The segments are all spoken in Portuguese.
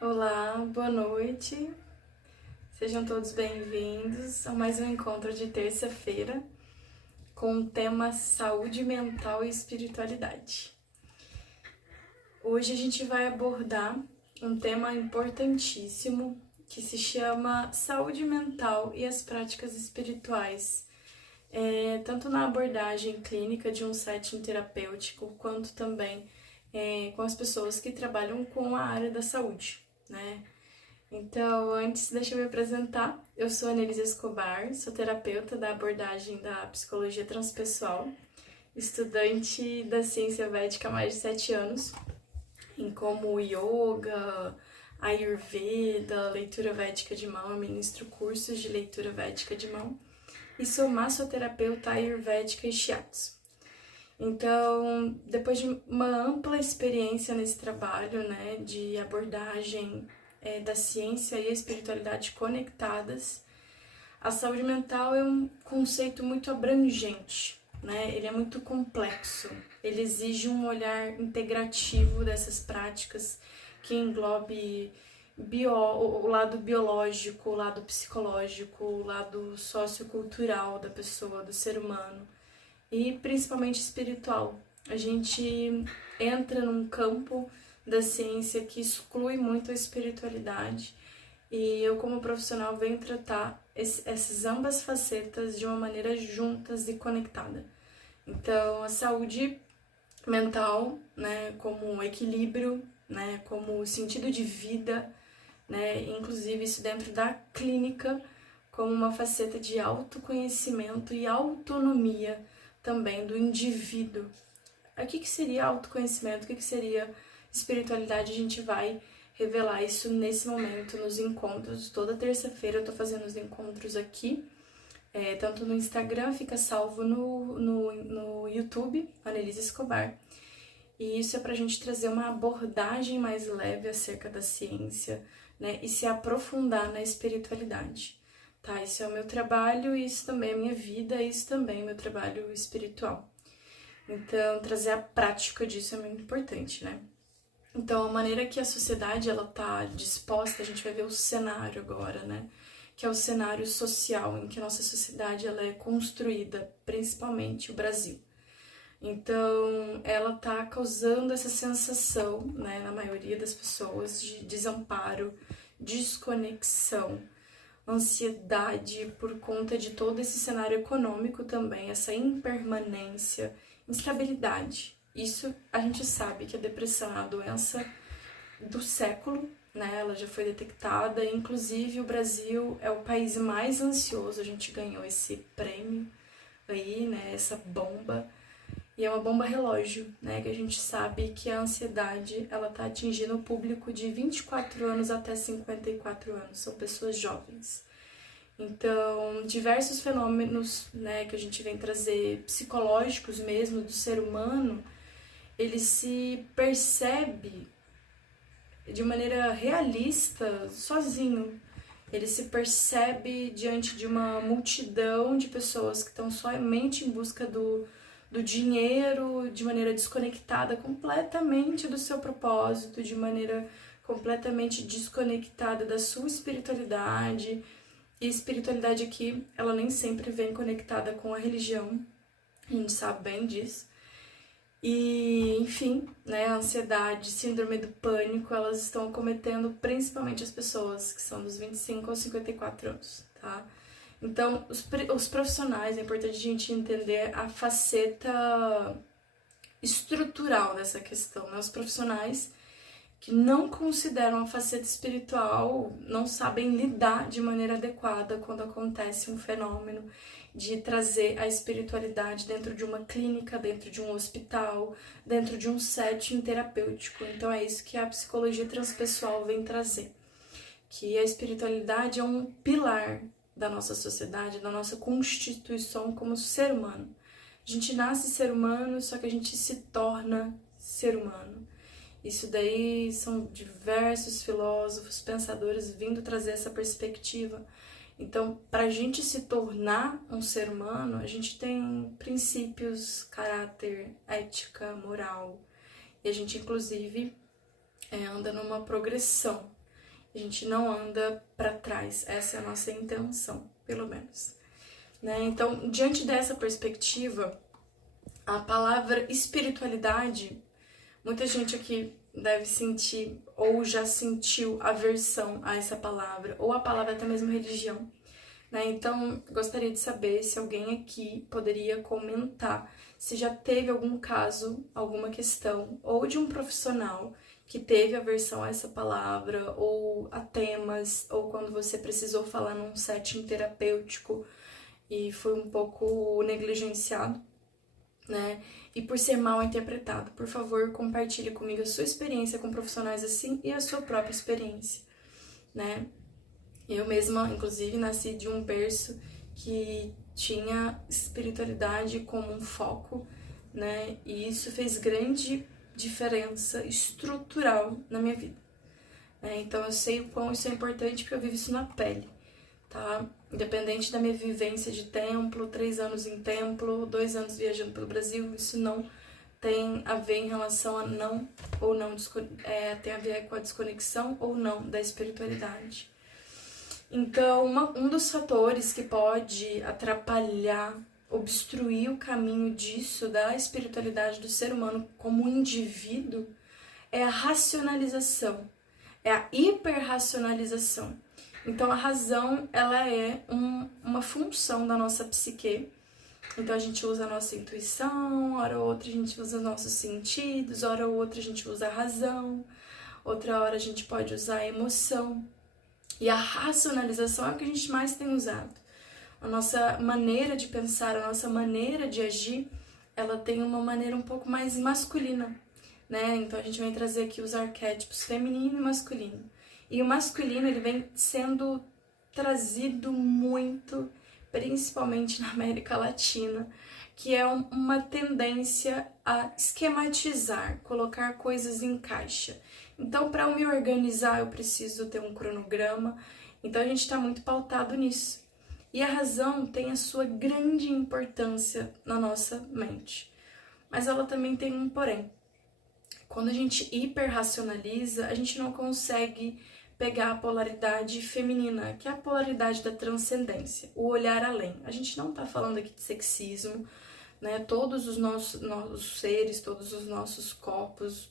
Olá, boa noite. Sejam todos bem-vindos a mais um encontro de terça-feira com o tema saúde mental e espiritualidade. Hoje a gente vai abordar um tema importantíssimo que se chama saúde mental e as práticas espirituais, tanto na abordagem clínica de um setting terapêutico, quanto também com as pessoas que trabalham com a área da saúde, né? Então, antes, deixa eu me apresentar. Eu sou Anelise Escobar, sou terapeuta da abordagem da psicologia transpessoal, estudante da ciência védica há mais de 7 anos, em como yoga, ayurveda, leitura védica de mão, eu ministro cursos de leitura védica de mão, e sou massoterapeuta ayurvédica e shiatsu. Então, depois de uma ampla experiência nesse trabalho, né, de abordagem da ciência e a espiritualidade conectadas, a saúde mental é um conceito muito abrangente, né? Ele é muito complexo, ele exige um olhar integrativo dessas práticas que englobe o lado biológico, o lado psicológico, o lado sociocultural da pessoa, do ser humano e principalmente espiritual. A gente entra num campo da ciência que exclui muito a espiritualidade e eu, como profissional, venho tratar essas ambas facetas de uma maneira juntas e conectada. Então, a saúde mental, né, como equilíbrio, né, como sentido de vida, né, inclusive isso dentro da clínica, como uma faceta de autoconhecimento e autonomia também do indivíduo. O que seria autoconhecimento? O que seria espiritualidade? A gente vai revelar isso nesse momento, nos encontros. Toda terça-feira eu tô fazendo os encontros aqui, tanto no Instagram, fica salvo no YouTube, Anelise Escobar. E isso é pra gente trazer uma abordagem mais leve acerca da ciência, né? E se aprofundar na espiritualidade. Tá, isso é o meu trabalho, isso também é a minha vida, isso também é o meu trabalho espiritual. Então, trazer a prática disso é muito importante, né? Então, a maneira que a sociedade ela tá disposta, a gente vai ver o cenário agora, né? Que é o cenário social em que a nossa sociedade ela é construída, principalmente o Brasil. Então, ela tá causando essa sensação, né, na maioria das pessoas, de desamparo, desconexão, ansiedade por conta de todo esse cenário econômico também, essa impermanência, instabilidade. Isso a gente sabe que a depressão é a doença do século, né? Ela já foi detectada, inclusive o Brasil é o país mais ansioso, a gente ganhou esse prêmio aí, né? Essa bomba. E é uma bomba relógio, né? Que a gente sabe que a ansiedade, ela tá atingindo o público de 24 anos até 54 anos, são pessoas jovens. Então, diversos fenômenos, né, que a gente vem trazer, psicológicos mesmo, do ser humano, ele se percebe de maneira realista sozinho. Ele se percebe diante de uma multidão de pessoas que estão somente em busca do dinheiro, de maneira desconectada completamente do seu propósito, de maneira completamente desconectada da sua espiritualidade. E a espiritualidade aqui, ela nem sempre vem conectada com a religião, a gente sabe bem disso. E, enfim, né, a ansiedade, síndrome do pânico, elas estão acometendo principalmente as pessoas que são dos 25 aos 54 anos, tá? Então, os profissionais, é importante a gente entender a faceta estrutural dessa questão, né? Os profissionais que não consideram a faceta espiritual, não sabem lidar de maneira adequada quando acontece um fenômeno de trazer a espiritualidade dentro de uma clínica, dentro de um hospital, dentro de um setting terapêutico. Então é isso que a psicologia transpessoal vem trazer, que a espiritualidade é um pilar da nossa sociedade, da nossa constituição como ser humano. A gente nasce ser humano, só que a gente se torna ser humano. Isso daí são diversos filósofos, pensadores vindo trazer essa perspectiva. Então, para a gente se tornar um ser humano, a gente tem princípios, caráter, ética, moral. E a gente, inclusive, anda numa progressão. a gente não anda para trás. Essa é a nossa intenção, pelo menos. Né? Então, diante dessa perspectiva, a palavra espiritualidade, muita gente aqui deve sentir ou já sentiu aversão a essa palavra, ou a palavra até mesmo religião. Né? Então, gostaria de saber se alguém aqui poderia comentar se já teve algum caso, alguma questão, ou de um profissional que teve aversão a essa palavra, ou a temas, ou quando você precisou falar num setting terapêutico e foi um pouco negligenciado, né? E por ser mal interpretado. Por favor, compartilhe comigo a sua experiência com profissionais assim e a sua própria experiência, né? Eu mesma, inclusive, nasci de um berço que tinha espiritualidade como um foco, né? E isso fez grande diferença estrutural na minha vida. Então eu sei o quão isso é importante porque eu vivo isso na pele, tá? Independente da minha vivência de templo, 3 anos em templo, 2 anos viajando pelo Brasil, isso não tem a ver em relação a não ou não, tem a ver com a desconexão ou não da espiritualidade. Então, um dos fatores que pode atrapalhar, obstruir o caminho disso, da espiritualidade do ser humano como indivíduo, é a racionalização, é a hiperracionalização. Então, a razão, ela é uma função da nossa psique. Então, a gente usa a nossa intuição, hora ou outra a gente usa os nossos sentidos, hora ou outra a gente usa a razão, outra hora a gente pode usar a emoção. E a racionalização é o que a gente mais tem usado. A nossa maneira de pensar, a nossa maneira de agir, ela tem uma maneira um pouco mais masculina, né? Então a gente vai trazer aqui os arquétipos feminino e masculino. E o masculino, ele vem sendo trazido muito, principalmente na América Latina, que é uma tendência a esquematizar, colocar coisas em caixa. Então, para eu me organizar, eu preciso ter um cronograma. Então, a gente está muito pautado nisso. E a razão tem a sua grande importância na nossa mente. Mas ela também tem um porém. Quando a gente hiperracionaliza, a gente não consegue pegar a polaridade feminina, que é a polaridade da transcendência, o olhar além. A gente não está falando aqui de sexismo, né? Todos os nossos seres, todos os nossos corpos,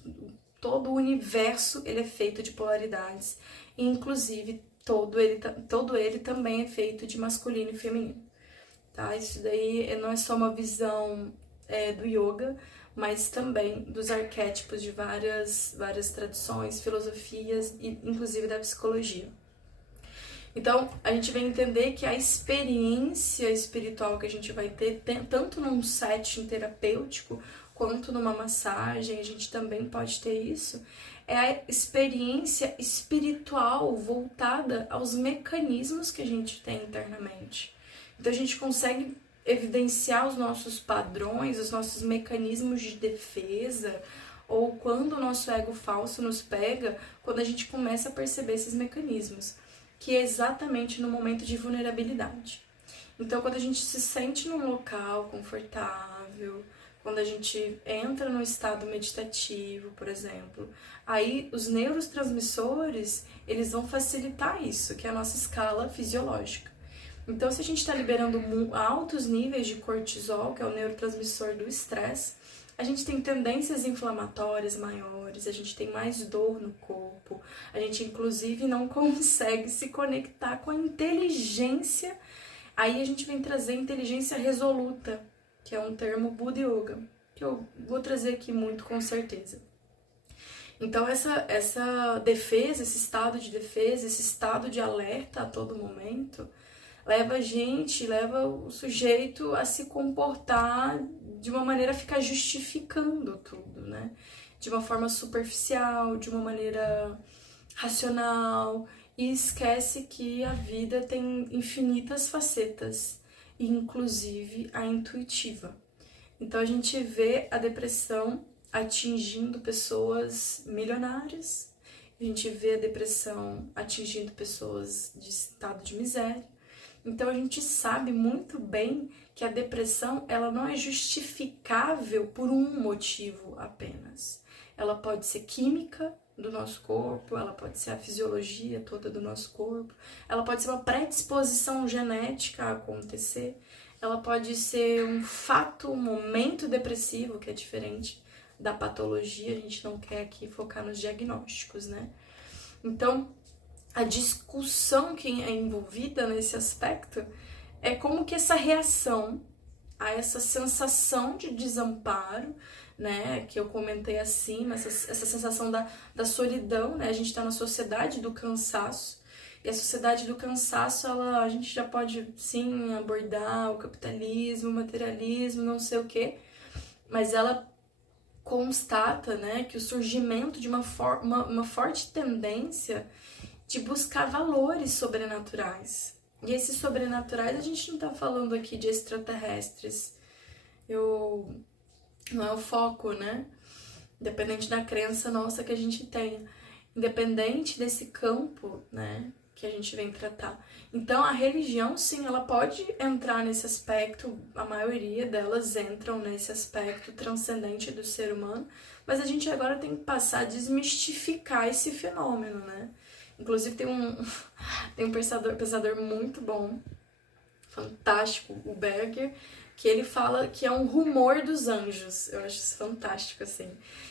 todo o universo, ele é feito de polaridades, inclusive todo ele também é feito de masculino e feminino, tá? Isso daí não é só uma visão do yoga, mas também dos arquétipos de várias tradições, filosofias e inclusive da psicologia. Então, a gente vai entender que a experiência espiritual que a gente vai ter, tanto num setting terapêutico, quanto numa massagem, a gente também pode ter isso, é a experiência espiritual voltada aos mecanismos que a gente tem internamente. Então, a gente consegue evidenciar os nossos padrões, os nossos mecanismos de defesa, ou quando o nosso ego falso nos pega, quando a gente começa a perceber esses mecanismos, que é exatamente no momento de vulnerabilidade. Então, quando a gente se sente num local confortável, quando a gente entra no estado meditativo, por exemplo, aí os neurotransmissores, eles vão facilitar isso, que é a nossa escala fisiológica. Então, se a gente está liberando altos níveis de cortisol, que é o neurotransmissor do estresse, a gente tem tendências inflamatórias maiores, a gente tem mais dor no corpo, a gente inclusive não consegue se conectar com a inteligência. Aí a gente vem trazer inteligência resoluta, que é um termo Buddha Yoga, que eu vou trazer aqui muito com certeza. Então essa defesa, esse estado de defesa, esse estado de alerta a todo momento, leva o sujeito a se comportar de uma maneira a ficar justificando tudo, né? De uma forma superficial, de uma maneira racional, e esquece que a vida tem infinitas facetas, inclusive a intuitiva. Então a gente vê a depressão atingindo pessoas milionárias, a gente vê a depressão atingindo pessoas de estado de miséria. Então a gente sabe muito bem que a depressão, ela não é justificável por um motivo apenas. Ela pode ser química, do nosso corpo, ela pode ser a fisiologia toda do nosso corpo, ela pode ser uma predisposição genética a acontecer, ela pode ser um fato, um momento depressivo, que é diferente da patologia, a gente não quer aqui focar nos diagnósticos, né? Então, a discussão que é envolvida nesse aspecto é como que essa reação a essa sensação de desamparo, né, que eu comentei acima, essa sensação da solidão, né, a gente tá na sociedade do cansaço, e a sociedade do cansaço, a gente já pode, sim, abordar o capitalismo, o materialismo, não sei o quê, mas ela constata, né, que o surgimento de uma forte tendência de buscar valores sobrenaturais. E esses sobrenaturais, a gente não tá falando aqui de extraterrestres. Não é o foco, né? Independente da crença nossa que a gente tenha. Independente desse campo, né, que a gente vem tratar. Então, a religião, sim, ela pode entrar nesse aspecto, a maioria delas entram nesse aspecto transcendente do ser humano, mas a gente agora tem que passar a desmistificar esse fenômeno, né? Inclusive tem um pensador muito bom, fantástico, o Berger, que ele fala que é um rumor dos anjos. Eu acho isso fantástico, assim.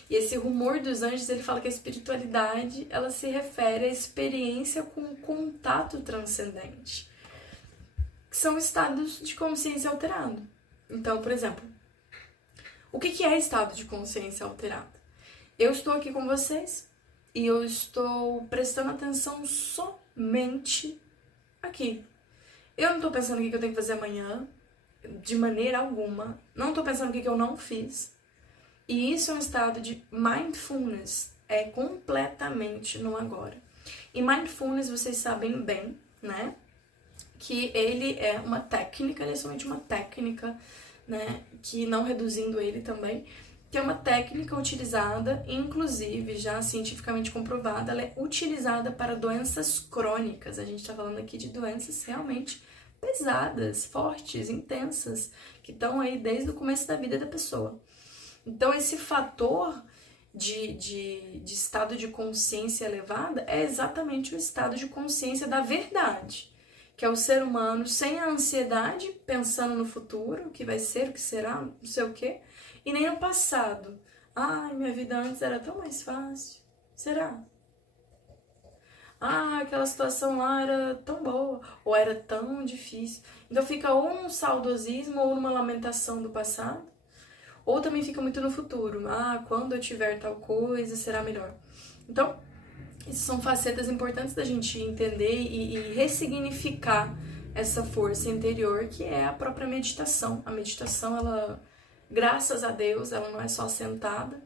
E esse rumor dos anjos, ele fala que a espiritualidade, ela se refere à experiência com o contato transcendente, que são estados de consciência alterado. Então, por exemplo, o que é estado de consciência alterado? Eu estou aqui com vocês e eu estou prestando atenção somente aqui. Eu não estou pensando o que eu tenho que fazer amanhã, de maneira alguma. Não estou pensando o que eu não fiz. E isso é um estado de mindfulness. É completamente no agora. E mindfulness, vocês sabem bem, né? Que ele é uma técnica, ele é somente uma técnica, né? Que não reduzindo ele também, que é uma técnica utilizada, inclusive já cientificamente comprovada, ela é utilizada para doenças crônicas. A gente está falando aqui de doenças realmente pesadas, fortes, intensas, que estão aí desde o começo da vida da pessoa. Então, esse fator de estado de consciência elevada é exatamente o estado de consciência da verdade, que é o ser humano sem a ansiedade, pensando no futuro, o que vai ser, o que será, não sei o quê, e nem no passado. Ai, minha vida antes era tão mais fácil. Será? Ah, aquela situação lá era tão boa, ou era tão difícil. Então fica ou num saudosismo ou numa lamentação do passado, ou também fica muito no futuro. Ah, quando eu tiver tal coisa, será melhor. Então, essas são facetas importantes da gente entender e ressignificar essa força interior, que é a própria meditação. A meditação, ela, graças a Deus, ela não é só sentada.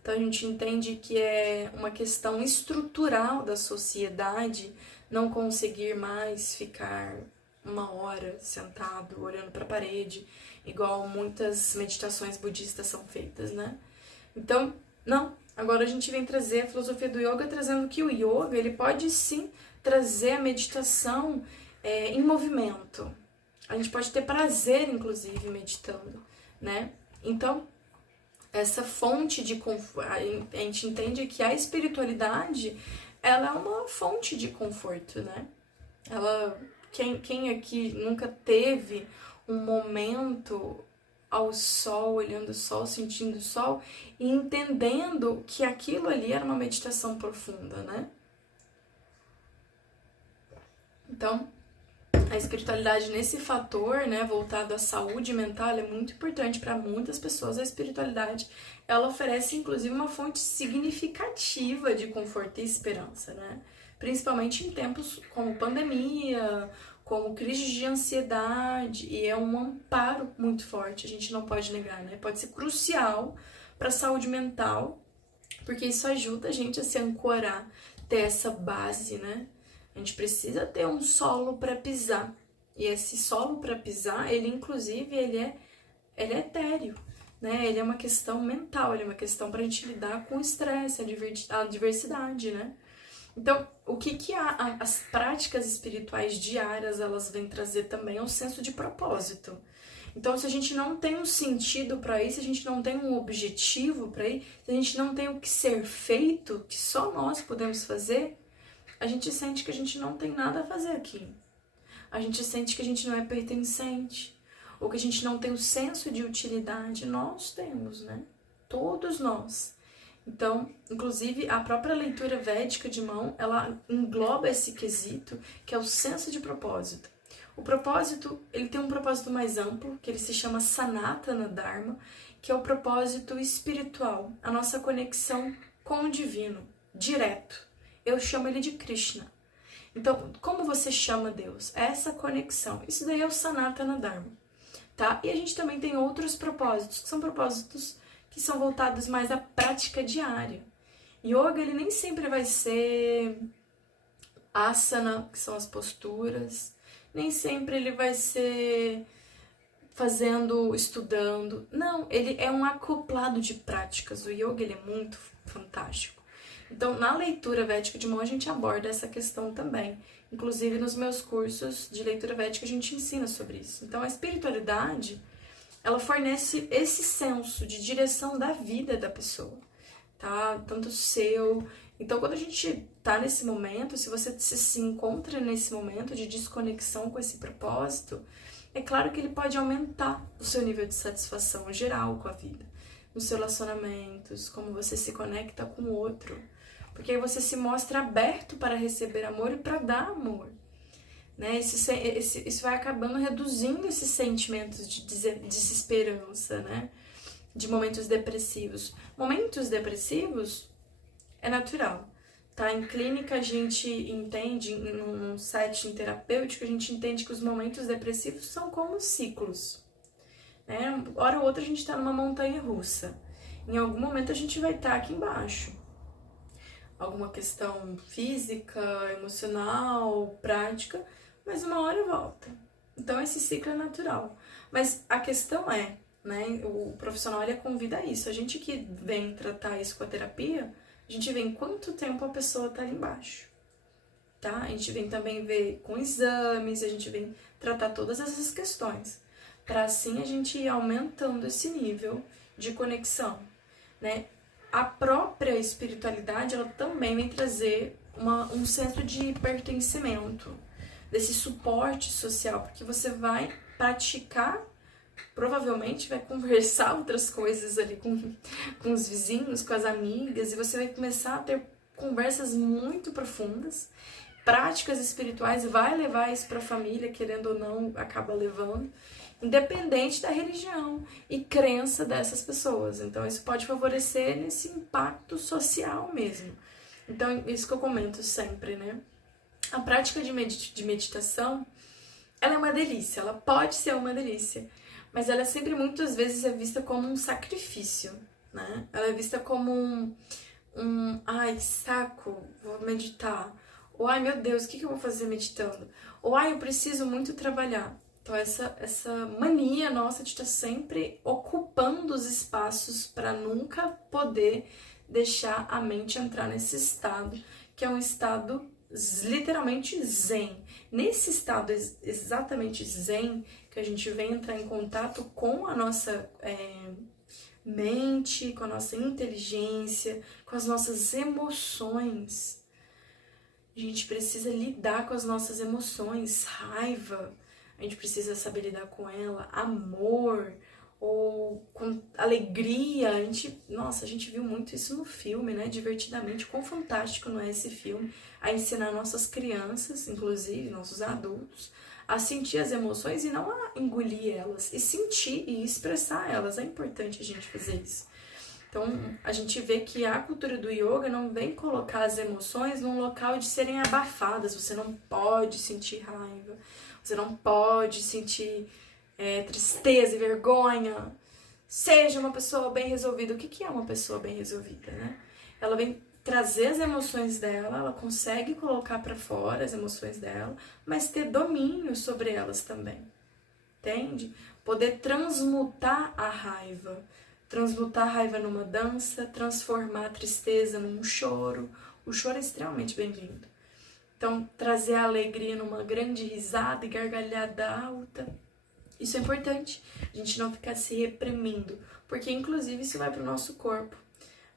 Então a gente entende que é uma questão estrutural da sociedade não conseguir mais ficar 1 hora sentado, olhando para a parede, igual muitas meditações budistas são feitas, né? Então, não. Agora a gente vem trazer a filosofia do yoga, trazendo que o yoga, ele pode sim trazer a meditação em movimento. A gente pode ter prazer, inclusive, meditando, né? Então, essa fonte de conforto, a gente entende que a espiritualidade, ela é uma fonte de conforto, né? Quem aqui nunca teve um momento ao sol, olhando o sol, sentindo o sol e entendendo que aquilo ali era uma meditação profunda, né? Então, a espiritualidade nesse fator, né, voltado à saúde mental, é muito importante para muitas pessoas. A espiritualidade, ela oferece inclusive uma fonte significativa de conforto e esperança, né? Principalmente em tempos como pandemia, como crise de ansiedade, e é um amparo muito forte, a gente não pode negar, né? Pode ser crucial para a saúde mental, porque isso ajuda a gente a se ancorar, ter essa base, né? A gente precisa ter um solo para pisar. E esse solo para pisar, ele inclusive, ele é etéreo, né? Ele é uma questão mental, ele é uma questão para a gente lidar com o estresse, a diversidade, né? Então, o que as práticas espirituais diárias, elas vêm trazer também é um senso de propósito. Então, se a gente não tem um sentido para ir, se a gente não tem um objetivo para ir, se a gente não tem o que ser feito, que só nós podemos fazer, a gente sente que a gente não tem nada a fazer aqui. A gente sente que a gente não é pertencente, ou que a gente não tem o senso de utilidade. Nós temos, né? Todos nós. Então, inclusive, a própria leitura védica de mão, ela engloba esse quesito, que é o senso de propósito. O propósito, ele tem um propósito mais amplo, que ele se chama Sanatana Dharma, que é o propósito espiritual, a nossa conexão com o divino, direto. Eu chamo ele de Krishna. Então, como você chama Deus? Essa conexão. Isso daí é o Sanatana Dharma, tá? E a gente também tem outros propósitos, que são propósitos que são voltados mais à prática diária. Yoga, ele nem sempre vai ser asana, que são as posturas, nem sempre ele vai ser fazendo, estudando. Não, ele é um acoplado de práticas. O yoga, ele é muito fantástico. Então, na leitura védica de mão, a gente aborda essa questão também. Inclusive, nos meus cursos de leitura védica, a gente ensina sobre isso. Então, a espiritualidade, ela fornece esse senso de direção da vida da pessoa, tá? Tanto seu. Então, quando a gente tá nesse momento, se você se encontra nesse momento de desconexão com esse propósito, é claro que ele pode aumentar o seu nível de satisfação geral com a vida, nos seus relacionamentos, como você se conecta com o outro. Porque aí você se mostra aberto para receber amor e para dar amor. Né? Isso vai acabando reduzindo esses sentimentos de desesperança, né? De momentos depressivos. Momentos depressivos é natural, tá? Em clínica a gente entende, num setting terapêutico, a gente entende que os momentos depressivos são como ciclos, né? Hora ou outra a gente tá numa montanha russa. Em algum momento a gente vai estar aqui embaixo. Alguma questão física, emocional, prática, mas uma hora volta. Então esse ciclo é natural. Mas a questão é, né, o profissional ele convida a isso. A gente que vem tratar isso com a terapia, a gente vê em quanto tempo a pessoa tá ali embaixo, tá? A gente vem também ver com exames, a gente vem tratar todas essas questões, para assim a gente ir aumentando esse nível de conexão, né? A própria espiritualidade, ela também vem trazer um senso de pertencimento, desse suporte social, porque você vai praticar, provavelmente vai conversar outras coisas ali com os vizinhos, com as amigas, e você vai começar a ter conversas muito profundas, práticas espirituais, vai levar isso para a família, querendo ou não, acaba levando, independente da religião e crença dessas pessoas. Então isso pode favorecer nesse impacto social mesmo. Então isso que eu comento sempre, né? A prática de meditação, ela é uma delícia, ela pode ser uma delícia, mas ela sempre muitas vezes é vista como um sacrifício, né? Ela é vista como ai, saco, vou meditar. Ou ai, meu Deus, o que eu vou fazer meditando? Ou ai, eu preciso muito trabalhar. Então essa mania nossa de estar sempre ocupando os espaços para nunca poder deixar a mente entrar nesse estado, que é um estado literalmente zen. Nesse estado exatamente zen, que a gente vem entrar em contato com a nossa mente, com a nossa inteligência, com as nossas emoções. A gente precisa lidar com as nossas emoções, raiva, a gente precisa saber lidar com ela, amor, ou com alegria. A gente viu muito isso no filme, né? Divertidamente, quão fantástico não é esse filme, a ensinar nossas crianças, inclusive nossos adultos, a sentir as emoções e não a engolir elas, e sentir e expressar elas. É importante a gente fazer isso. Então, a gente vê que a cultura do yoga não vem colocar as emoções num local de serem abafadas. Você não pode sentir raiva, você não pode sentir tristeza e vergonha. Seja uma pessoa bem resolvida. O que é uma pessoa bem resolvida, né? Ela vem trazer as emoções dela, ela consegue colocar para fora as emoções dela, mas ter domínio sobre elas também, entende? Poder transmutar a raiva numa dança, transformar a tristeza num choro. O choro é extremamente bem-vindo. Então, trazer a alegria numa grande risada e gargalhada alta. Isso é importante, a gente não ficar se reprimindo, porque inclusive isso vai para o nosso corpo.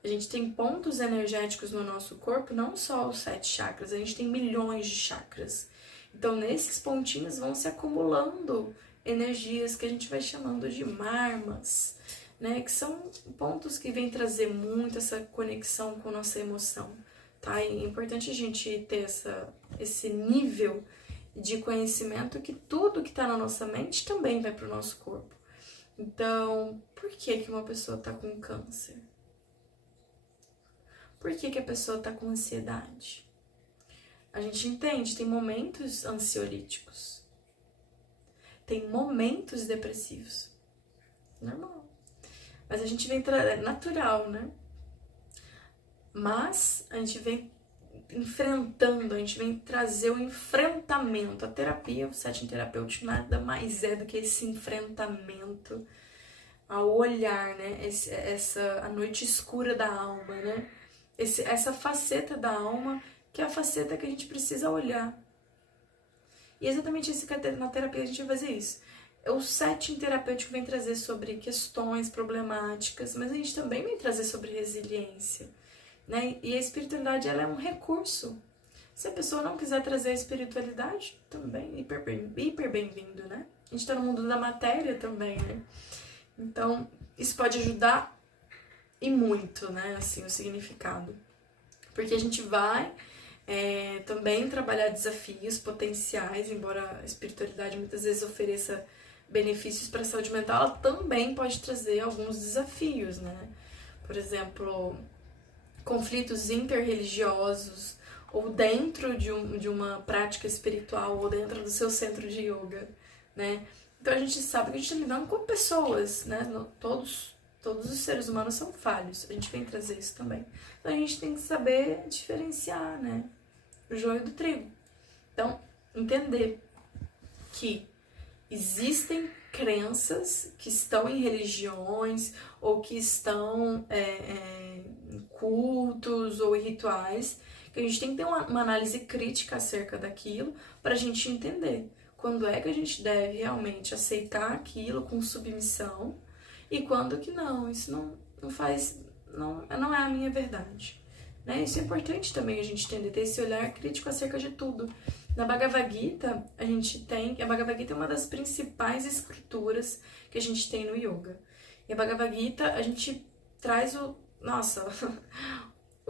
A gente tem pontos energéticos no nosso corpo, não só os 7 chakras, a gente tem milhões de chakras. Então, nesses pontinhos vão se acumulando energias que a gente vai chamando de marmas, né? Que são pontos que vêm trazer muito essa conexão com nossa emoção, tá? E é importante a gente ter esse nível de conhecimento que tudo que tá na nossa mente também vai pro nosso corpo. Então, por que que uma pessoa tá com câncer? Por que que a pessoa tá com ansiedade? A gente entende, tem momentos ansiolíticos. Tem momentos depressivos. Normal. Mas a gente vem... É natural, né? Mas a gente vem enfrentando, a gente vem trazer o enfrentamento. A terapia, o setting terapêutico, nada mais é do que esse enfrentamento ao olhar, né? A noite escura da alma, né? Essa faceta da alma, que é a faceta que a gente precisa olhar. E exatamente isso que na terapia a gente vai fazer isso. O setting terapêutico vem trazer sobre questões problemáticas, mas a gente também vem trazer sobre resiliência, né? E a espiritualidade, ela é um recurso. Se a pessoa não quiser trazer a espiritualidade, também hiper bem-vindo, né? A gente tá no mundo da matéria também, né? Então, isso pode ajudar e muito, né? Assim, o significado. Porque a gente vai também trabalhar desafios potenciais, embora a espiritualidade muitas vezes ofereça benefícios para a saúde mental, ela também pode trazer alguns desafios, né? Por exemplo, conflitos interreligiosos, ou dentro de uma prática espiritual, ou dentro do seu centro de yoga, né? Então a gente sabe que a gente está lidando com pessoas, né? Todos os seres humanos são falhos, a gente vem trazer isso também. Então a gente tem que saber diferenciar, né? O joio do trigo. Então, entender que existem crenças que estão em religiões ou que estão em cultos ou em rituais, que a gente tem que ter uma análise crítica acerca daquilo para a gente entender quando é que a gente deve realmente aceitar aquilo com submissão e quando que não, isso não é a minha verdade. Né? Isso é importante também a gente entender, ter esse olhar crítico acerca de tudo. Na Bhagavad Gita, a Bhagavad Gita é uma das principais escrituras que a gente tem no yoga. E a Bhagavad Gita, a gente traz o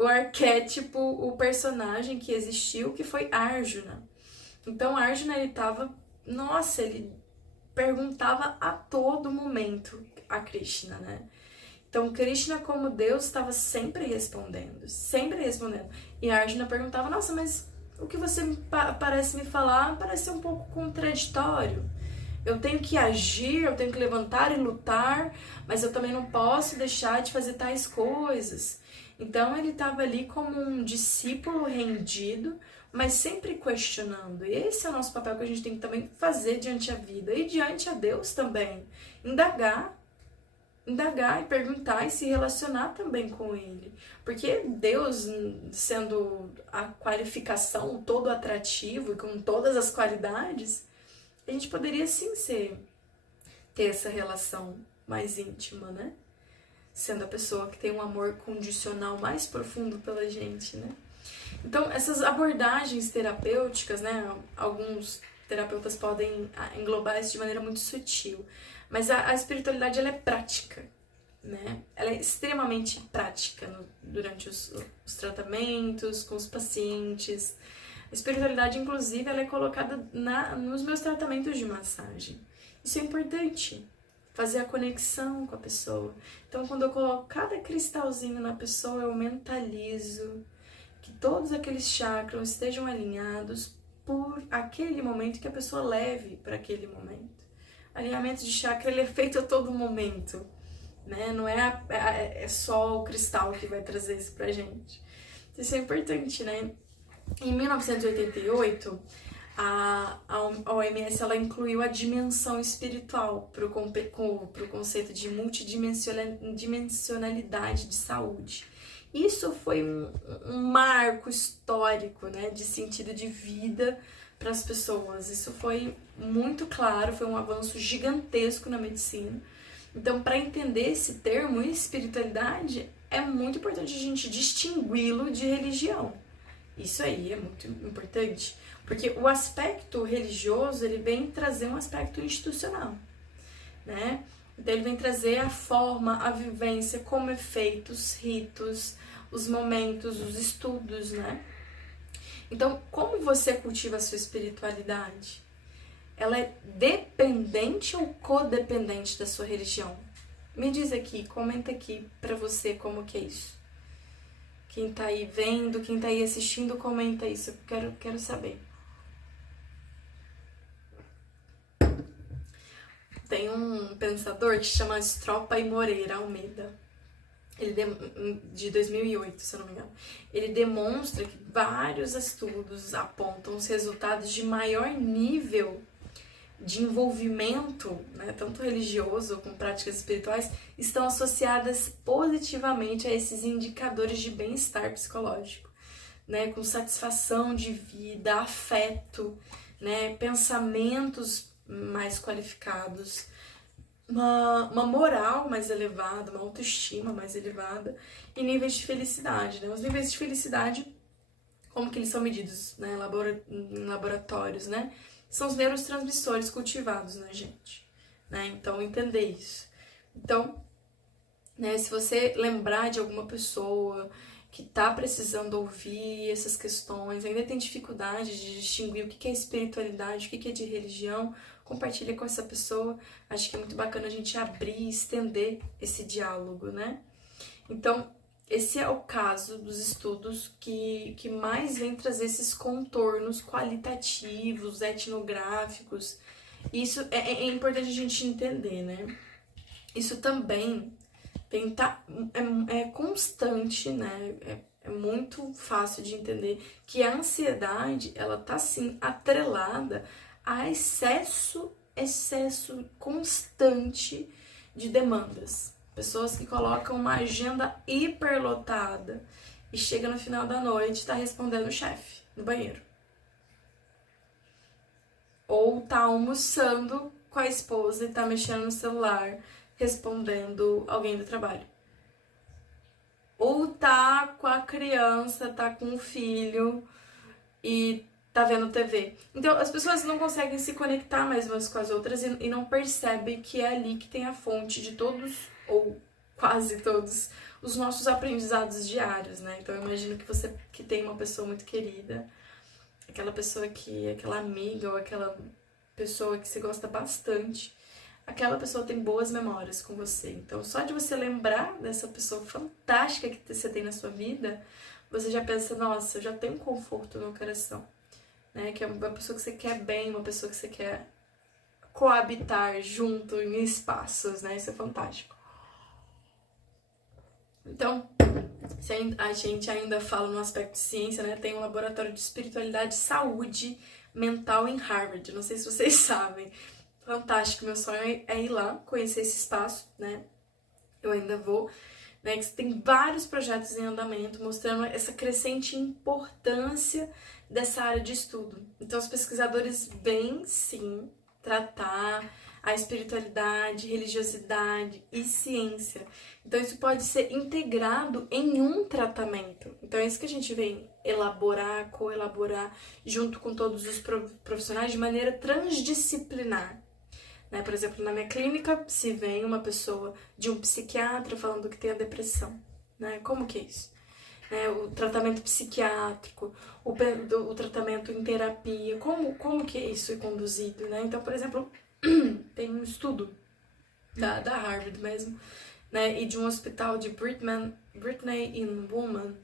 arquétipo, o personagem que existiu, que foi Arjuna. Então Arjuna, ele perguntava a todo momento a Krishna, né? Então, Krishna, como Deus, estava sempre respondendo. E Arjuna perguntava, nossa, mas o que você parece me falar parece um pouco contraditório. Eu tenho que agir, eu tenho que levantar e lutar, mas eu também não posso deixar de fazer tais coisas. Então, ele estava ali como um discípulo rendido, mas sempre questionando. E esse é o nosso papel que a gente tem que também fazer diante a vida e diante a Deus também. Indagar e perguntar e se relacionar também com ele. Porque Deus, sendo a qualificação, todo atrativo e com todas as qualidades, a gente poderia sim ter essa relação mais íntima, né? Sendo a pessoa que tem um amor condicional mais profundo pela gente, né? Então, essas abordagens terapêuticas, né? Alguns terapeutas podem englobar isso de maneira muito sutil. Mas a espiritualidade, ela é prática, né? Ela é extremamente prática durante os tratamentos, com os pacientes. A espiritualidade, inclusive, ela é colocada nos meus tratamentos de massagem. Isso é importante, fazer a conexão com a pessoa. Então, quando eu coloco cada cristalzinho na pessoa, eu mentalizo que todos aqueles chakras estejam alinhados por aquele momento que a pessoa leve para aquele momento. Alinhamento de chakra, ele é feito a todo momento, né? Não é só o cristal que vai trazer isso pra gente. Isso é importante, né? Em 1988, a OMS ela incluiu a dimensão espiritual pro conceito de multidimensionalidade de saúde. Isso foi um marco histórico, né, de sentido de vida para as pessoas. Isso foi muito claro, foi um avanço gigantesco na medicina. Então, para entender esse termo espiritualidade, é muito importante a gente distingui-lo de religião. Isso aí é muito importante, porque o aspecto religioso, ele vem trazer um aspecto institucional, né? Então ele vem trazer a forma, a vivência, como é feito, os ritos, os momentos, os estudos, né? Então, como você cultiva a sua espiritualidade? Ela é dependente ou codependente da sua religião? Me diz aqui, comenta aqui pra você como que é isso. Quem tá aí vendo, quem tá aí assistindo, comenta isso, eu quero saber. Tem um pensador que chama Stropa e Moreira Almeida, ele de 2008, se eu não me engano. Ele demonstra que vários estudos apontam os resultados de maior nível de envolvimento, né, tanto religioso como práticas espirituais, estão associadas positivamente a esses indicadores de bem-estar psicológico, né, com satisfação de vida, afeto, né, pensamentos mais qualificados, uma moral mais elevada, uma autoestima mais elevada e níveis de felicidade, né? Os níveis de felicidade, como que eles são medidos, né, em laboratórios, né? São os neurotransmissores cultivados na gente, né? Então, entender isso. Então, né, se você lembrar de alguma pessoa que tá precisando ouvir essas questões, ainda tem dificuldade de distinguir o que é espiritualidade, o que é de religião, compartilha com essa pessoa. Acho que é muito bacana a gente abrir e estender esse diálogo, né? Então, esse é o caso dos estudos que mais vem trazer esses contornos qualitativos, etnográficos. Isso é importante a gente entender, né? Isso também é constante, né? É muito fácil de entender que a ansiedade, ela tá sim atrelada a excesso constante de demandas. Pessoas que colocam uma agenda hiperlotada e chega no final da noite e tá respondendo o chefe no banheiro. Ou tá almoçando com a esposa e tá mexendo no celular, respondendo alguém do trabalho. Ou tá com a criança, tá com o filho e tá vendo TV. Então as pessoas não conseguem se conectar mais umas com as outras e não percebem que é ali que tem a fonte de todos, ou quase todos, os nossos aprendizados diários, né? Então eu imagino que você que tem uma pessoa muito querida, aquela pessoa aquela amiga ou aquela pessoa que você gosta bastante, aquela pessoa tem boas memórias com você. Então só de você lembrar dessa pessoa fantástica que você tem na sua vida, você já pensa, nossa, eu já tenho conforto no meu coração. Né, que é uma pessoa que você quer bem, uma pessoa que você quer coabitar junto em espaços, né? Isso é fantástico. Então, se a gente ainda fala no aspecto de ciência, né? Tem um laboratório de espiritualidade e saúde mental em Harvard. Não sei se vocês sabem. Fantástico, meu sonho é ir lá, conhecer esse espaço, né? Eu ainda vou. Né, que tem vários projetos em andamento mostrando essa crescente importância dessa área de estudo. Então, os pesquisadores vêm, sim, tratar a espiritualidade, religiosidade e ciência. Então, isso pode ser integrado em um tratamento. Então, é isso que a gente vem elaborar, coelaborar, junto com todos os profissionais de maneira transdisciplinar. Né? Por exemplo, na minha clínica, se vem uma pessoa de um psiquiatra falando que tem a depressão, né? Como que é isso? Né? O tratamento psiquiátrico, o tratamento em terapia, como que isso é conduzido, né? Então, por exemplo, tem um estudo da Harvard mesmo, né? E de um hospital de Brittany and Women,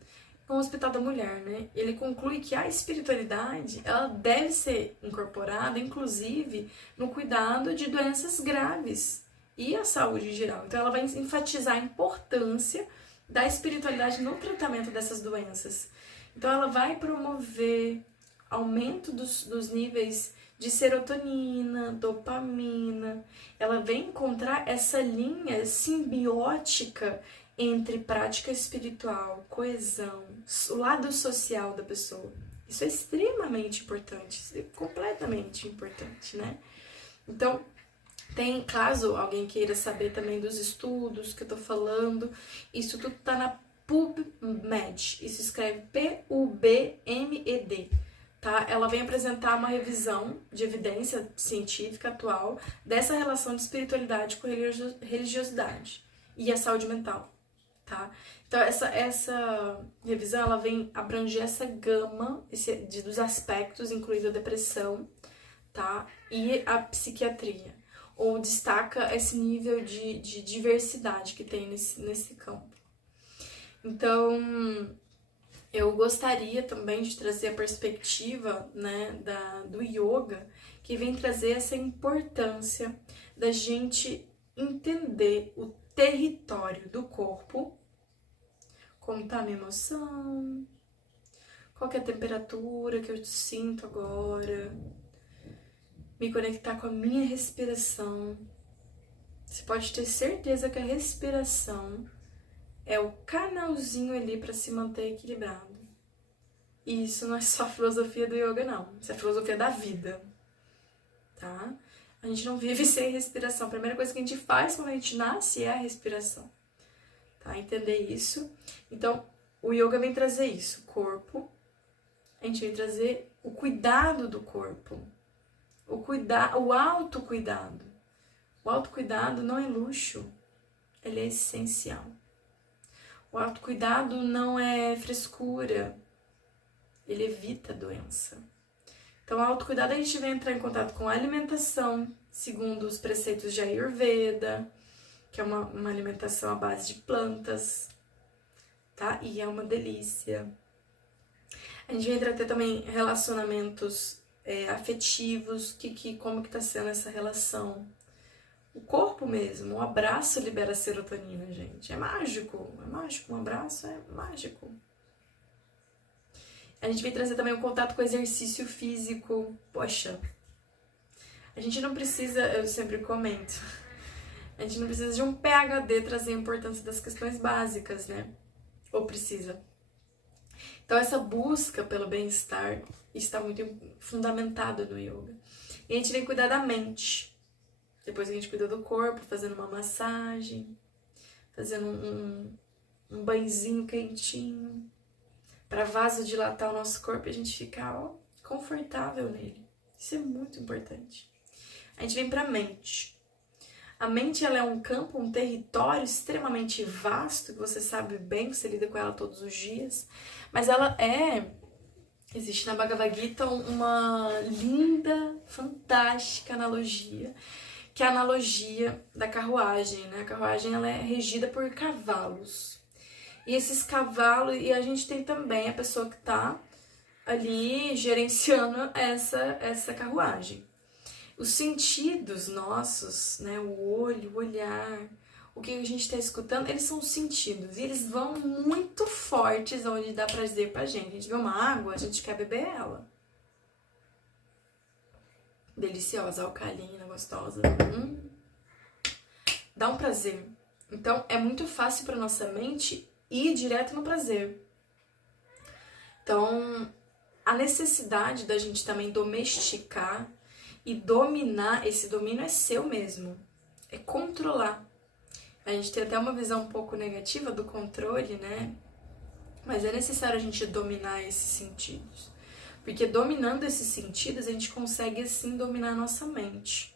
um hospital da mulher, né? Ele conclui que a espiritualidade, ela deve ser incorporada, inclusive, no cuidado de doenças graves e a saúde em geral. Então, ela vai enfatizar a importância da espiritualidade no tratamento dessas doenças. Então, ela vai promover aumento dos níveis de serotonina, dopamina. Ela vem encontrar essa linha simbiótica entre prática espiritual, coesão, o lado social da pessoa. Isso é extremamente importante, isso é completamente importante, né? Então, tem, caso alguém queira saber também dos estudos que eu tô falando, isso tudo tá na PubMed, isso escreve PUBMED, tá? Ela vem apresentar uma revisão de evidência científica atual dessa relação de espiritualidade com religiosidade e a saúde mental, tá? Então, essa revisão, ela vem abranger essa gama dos aspectos, incluindo a depressão, tá? E a psiquiatria, ou destaca esse nível de diversidade que tem nesse campo. Então, eu gostaria também de trazer a perspectiva, né, do yoga, que vem trazer essa importância da gente entender o território do corpo, como tá a minha emoção, qual que é a temperatura que eu sinto agora, me conectar com a minha respiração. Você pode ter certeza que a respiração é o canalzinho ali para se manter equilibrado. E isso não é só a filosofia do yoga, não. Isso é a filosofia da vida, tá? A gente não vive sem respiração. A primeira coisa que a gente faz quando a gente nasce é a respiração, tá? Entender isso. Então, o yoga vem trazer isso, corpo. A gente vem trazer o cuidado do corpo, o autocuidado. O autocuidado não é luxo, ele é essencial. O autocuidado não é frescura, ele evita a doença. Então, o autocuidado, a gente vai entrar em contato com a alimentação, segundo os preceitos de Ayurveda, que é uma alimentação à base de plantas, tá? E é uma delícia. A gente vai entrar até também relacionamentos afetivos, como que tá sendo essa relação. O corpo mesmo, o abraço libera serotonina, gente. É mágico, um abraço é mágico. A gente vai trazer também o contato com o exercício físico. Poxa, a gente não precisa, eu sempre comento, a gente não precisa de um PhD trazer a importância das questões básicas, né? Ou precisa? Então, essa busca pelo bem-estar está muito fundamentado no yoga. E a gente vem cuidar da mente. Depois a gente cuida do corpo, fazendo uma massagem, fazendo um banhozinho quentinho, para vasodilatar o nosso corpo e a gente ficar confortável nele. Isso é muito importante. A gente vem para a mente. A mente, ela é um campo, um território extremamente vasto, que você sabe bem, que você lida com ela todos os dias, mas ela existe na Bhagavad Gita uma linda, fantástica analogia, que é a analogia da carruagem, né? A carruagem, ela é regida por cavalos. E esses cavalos, e a gente tem também a pessoa que tá ali gerenciando essa carruagem. Os sentidos nossos, né? O olho, o olhar, o que a gente está escutando, eles são sentidos. E eles vão muito fortes onde dá prazer pra gente. A gente vê uma água, a gente quer beber ela. Deliciosa, alcalina, gostosa. Dá um prazer. Então, é muito fácil para nossa mente ir direto no prazer. Então, a necessidade da gente também domesticar e dominar, esse domínio é seu mesmo, é controlar. A gente tem até uma visão um pouco negativa do controle, né? Mas é necessário a gente dominar esses sentidos. Porque dominando esses sentidos, a gente consegue, assim, dominar a nossa mente.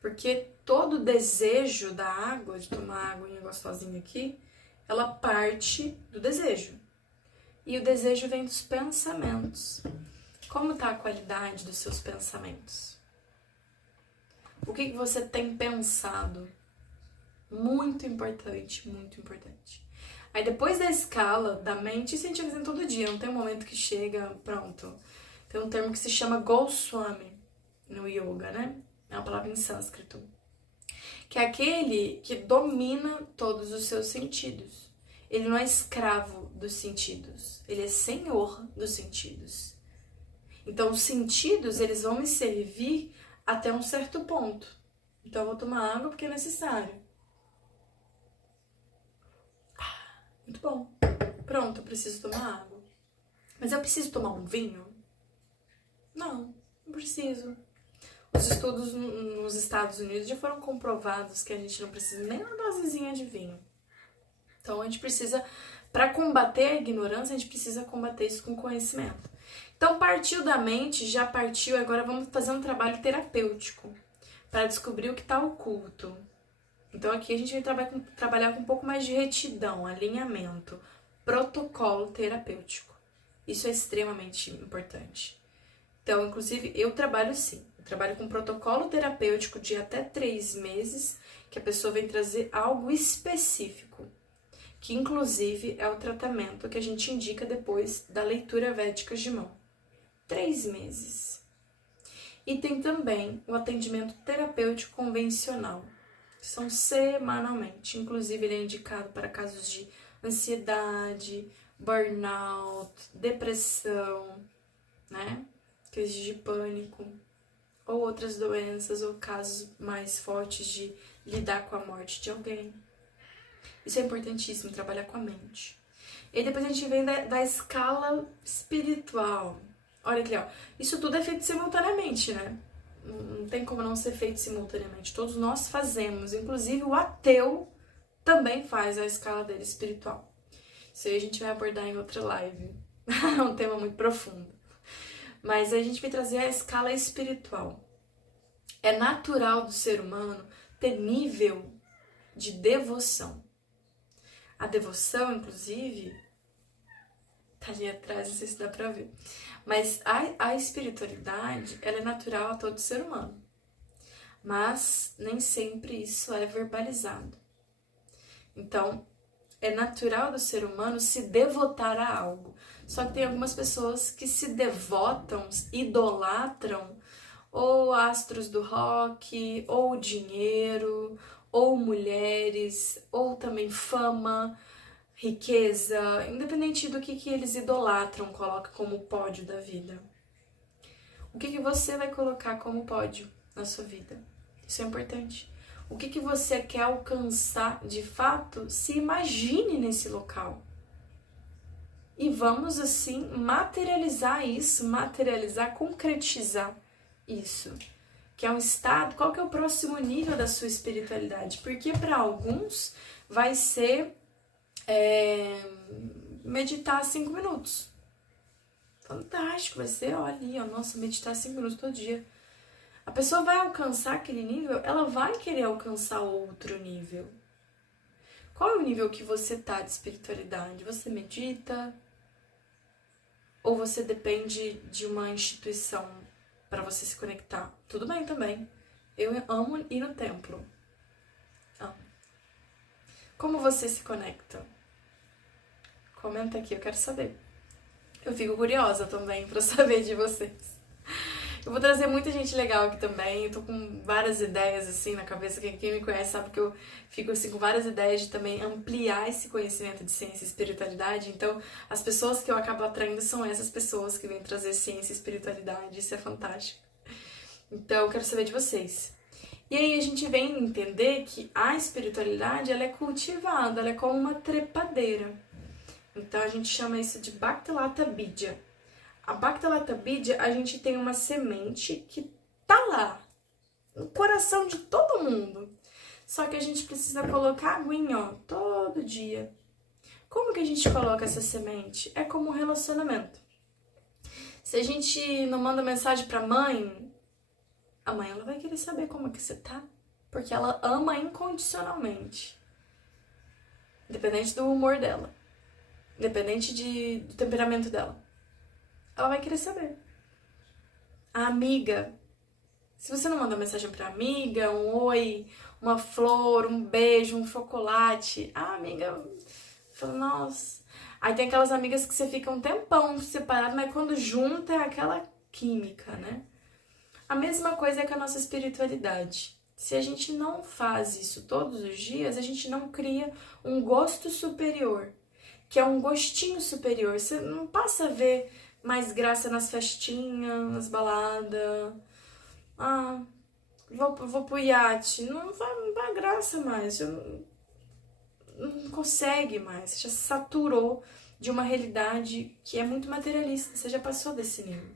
Porque todo desejo da água, de tomar a aguinha gostosinha aqui, ela parte do desejo. E o desejo vem dos pensamentos. Como está a qualidade dos seus pensamentos? O que você tem pensado? Muito importante, muito importante. Aí depois da escala da mente, isso a gente vai fazendo todo dia, não tem um momento que chega, pronto. Tem um termo que se chama Goswami no yoga, né? É uma palavra em sânscrito. Que é aquele que domina todos os seus sentidos. Ele não é escravo dos sentidos, ele é senhor dos sentidos. Então os sentidos, eles vão me servir até um certo ponto. Então eu vou tomar água porque é necessário. Muito bom. Pronto, eu preciso tomar água. Mas eu preciso tomar um vinho? Não preciso. Os estudos nos Estados Unidos já foram comprovados que a gente não precisa nem uma dosezinha de vinho. Então a gente precisa, para combater a ignorância, a gente precisa combater isso com conhecimento. Então partiu da mente, já partiu, agora vamos fazer um trabalho terapêutico para descobrir o que está oculto. Então aqui a gente vai trabalhar com um pouco mais de retidão, alinhamento, protocolo terapêutico. Isso é extremamente importante. Então, inclusive, eu trabalho sim. Eu trabalho com protocolo terapêutico de até 3 meses, que a pessoa vem trazer algo específico, que inclusive é o tratamento que a gente indica depois da leitura védica de mão. 3 meses. E tem também o atendimento terapêutico convencional, que são semanalmente. Inclusive, ele é indicado para casos de ansiedade, burnout, depressão, né? Crise de pânico, ou outras doenças, ou casos mais fortes de lidar com a morte de alguém. Isso é importantíssimo, trabalhar com a mente. E depois a gente vem da escala espiritual. Olha aqui, ó. Isso tudo é feito simultaneamente, né? Não tem como não ser feito simultaneamente. Todos nós fazemos, inclusive o ateu também faz a escala dele espiritual. Isso aí a gente vai abordar em outra live. É um tema muito profundo. Mas a gente vai trazer a escala espiritual. É natural do ser humano ter nível de devoção. A devoção, inclusive, tá ali atrás, não sei se dá pra ver. Mas a espiritualidade, ela é natural a todo ser humano. Mas nem sempre isso é verbalizado. Então, é natural do ser humano se devotar a algo. Só que tem algumas pessoas que se devotam, idolatram, ou astros do rock, ou dinheiro, ou mulheres, ou também fama, riqueza, independente do que eles idolatram, coloca como pódio da vida. O que você vai colocar como pódio na sua vida? Isso é importante. O que você quer alcançar de fato, se imagine nesse local. E vamos assim materializar isso, concretizar isso. Que é um estado, qual que é o próximo nível da sua espiritualidade? Porque para alguns vai ser meditar 5 minutos. Fantástico, vai ser, olha ali, ó, nossa, meditar 5 minutos todo dia. A pessoa vai alcançar aquele nível, ela vai querer alcançar outro nível. Qual é o nível que você tá de espiritualidade? Você medita? Ou você depende de uma instituição para você se conectar? Tudo bem também. Eu amo ir no templo. Amo. Como você se conecta? Comenta aqui, eu quero saber. Eu fico curiosa também para saber de vocês. Eu vou trazer muita gente legal aqui também. Eu tô com várias ideias assim na cabeça. Quem me conhece sabe que eu fico assim com várias ideias de também ampliar esse conhecimento de ciência e espiritualidade. Então, as pessoas que eu acabo atraindo são essas pessoas que vêm trazer ciência e espiritualidade. Isso é fantástico. Então, eu quero saber de vocês. E aí a gente vem entender que a espiritualidade, ela é cultivada, ela é como uma trepadeira. Então, a gente chama isso de Bhaktilata Bidya. A Bhaktilata Bidya, a gente tem uma semente que tá lá, no coração de todo mundo. Só que a gente precisa colocar aguinha, ó, todo dia. Como que a gente coloca essa semente? É como um relacionamento. Se a gente não manda mensagem pra mãe, a mãe ela vai querer saber como é que você tá. Porque ela ama incondicionalmente. Independente do humor dela. Independente do temperamento dela. Ela vai querer saber. A amiga, se você não manda mensagem pra amiga, um oi, uma flor, um beijo, um chocolate, a amiga fala, nossa. Aí tem aquelas amigas que você fica um tempão separado, mas quando junta é aquela química, né? A mesma coisa é com a nossa espiritualidade. Se a gente não faz isso todos os dias, a gente não cria um gosto superior, que é um gostinho superior. Você não passa a ver mais graça nas festinhas, nas baladas. Ah, vou pro iate. Não vai graça mais. não consegue mais, você já saturou de uma realidade que é muito materialista, você já passou desse nível.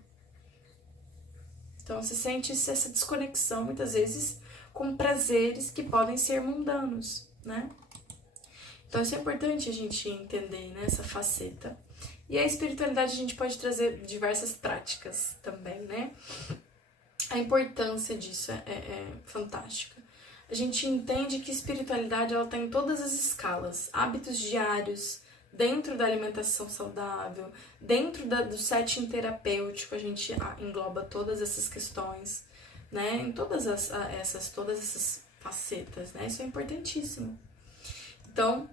Então você sente essa desconexão, muitas vezes, com prazeres que podem ser mundanos, né? Então isso é importante a gente entender, né, essa faceta. E a espiritualidade a gente pode trazer diversas práticas também, né? A importância disso é fantástica. A gente entende que a espiritualidade ela está em todas as escalas, hábitos diários, dentro da alimentação saudável, dentro do setting terapêutico, a gente engloba todas essas questões, né? Em todas essas facetas, né? Isso é importantíssimo. Então,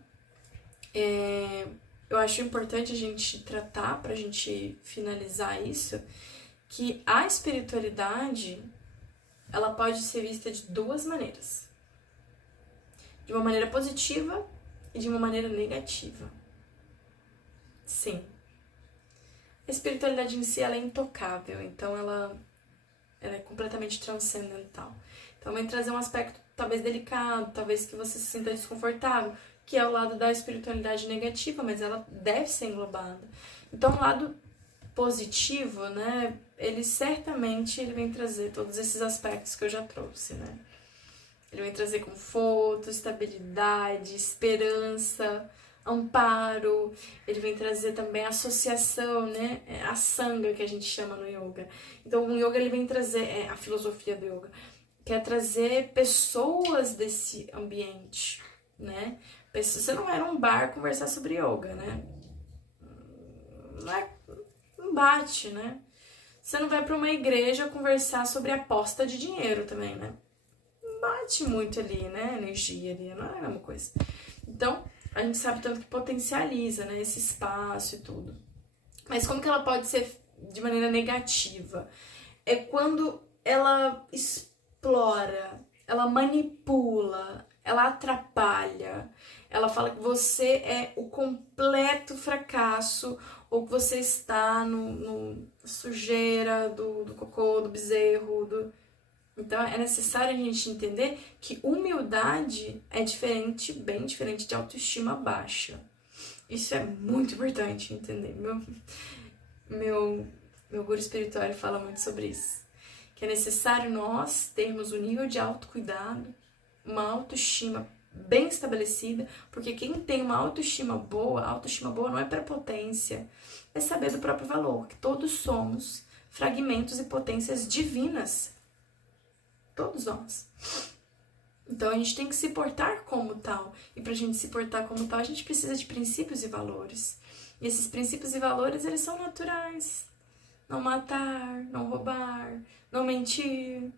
eu acho importante a gente tratar, para a gente finalizar isso, que a espiritualidade ela pode ser vista de duas maneiras. De uma maneira positiva e de uma maneira negativa. Sim. A espiritualidade em si ela é intocável, então ela é completamente transcendental. Então vai trazer um aspecto talvez delicado, talvez que você se sinta desconfortável, que é o lado da espiritualidade negativa, mas ela deve ser englobada. Então o lado positivo, né, ele certamente vem trazer todos esses aspectos que eu já trouxe, né? Ele vem trazer conforto, estabilidade, esperança, amparo. Ele vem trazer também associação, né? A sangha que a gente chama no yoga. Então o yoga ele vem trazer, a filosofia do yoga, quer trazer pessoas desse ambiente, né? Você não vai num bar conversar sobre yoga, né? Não bate, né? Você não vai para uma igreja conversar sobre aposta de dinheiro também, né? Bate muito ali, né? Energia ali, não é a mesma coisa. Então, a gente sabe tanto que potencializa, né? Esse espaço e tudo. Mas como que ela pode ser de maneira negativa? É quando ela explora, ela manipula, ela atrapalha, ela fala que você é o completo fracasso ou que você está no sujeira do cocô, do bezerro, Então é necessário a gente entender que humildade é diferente, bem diferente de autoestima baixa. Isso é muito importante entender. Meu guru espiritual fala muito sobre isso. Que é necessário nós termos um nível de autocuidado, uma autoestima bem estabelecida, porque quem tem uma autoestima boa não é prepotência, é saber do próprio valor, que todos somos fragmentos e potências divinas. Todos nós. Então a gente tem que se portar como tal. E pra gente se portar como tal, a gente precisa de princípios e valores. E esses princípios e valores, eles são naturais. Não matar, não roubar, não mentir,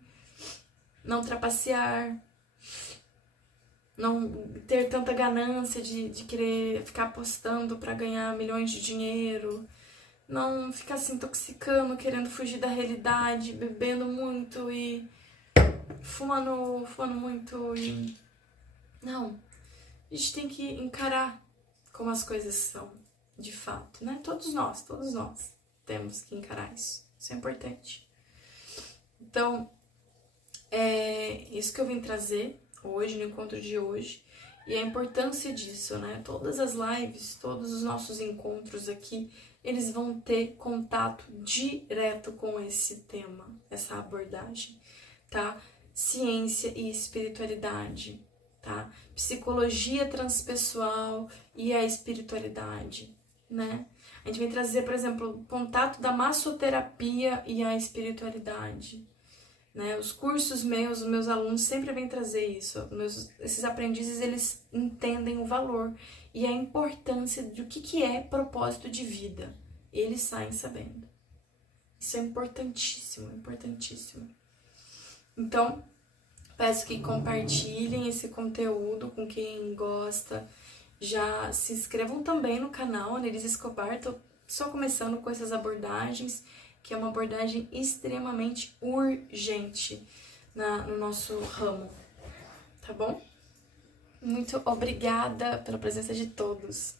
não trapacear, não ter tanta ganância de querer ficar apostando pra ganhar milhões de dinheiro, não ficar se intoxicando, querendo fugir da realidade, bebendo muito e fumando muito e... Não, a gente tem que encarar como as coisas são, de fato, né? Todos nós temos que encarar isso. Isso é importante. Então, é isso que eu vim trazer hoje, no encontro de hoje, e a importância disso, né? Todas as lives, todos os nossos encontros aqui, eles vão ter contato direto com esse tema, essa abordagem, tá? Ciência e espiritualidade, tá? Psicologia transpessoal e a espiritualidade, né? A gente vem trazer, por exemplo, o contato da massoterapia e a espiritualidade, né? Os cursos os meus alunos sempre vêm trazer isso. Esses aprendizes, eles entendem o valor e a importância de o que é propósito de vida. Eles saem sabendo. Isso é importantíssimo, importantíssimo. Então, peço que compartilhem esse conteúdo com quem gosta. Já se inscrevam também no canal Neris Escobar. Tô só começando com essas abordagens, que é uma abordagem extremamente urgente no nosso ramo, tá bom? Muito obrigada pela presença de todos.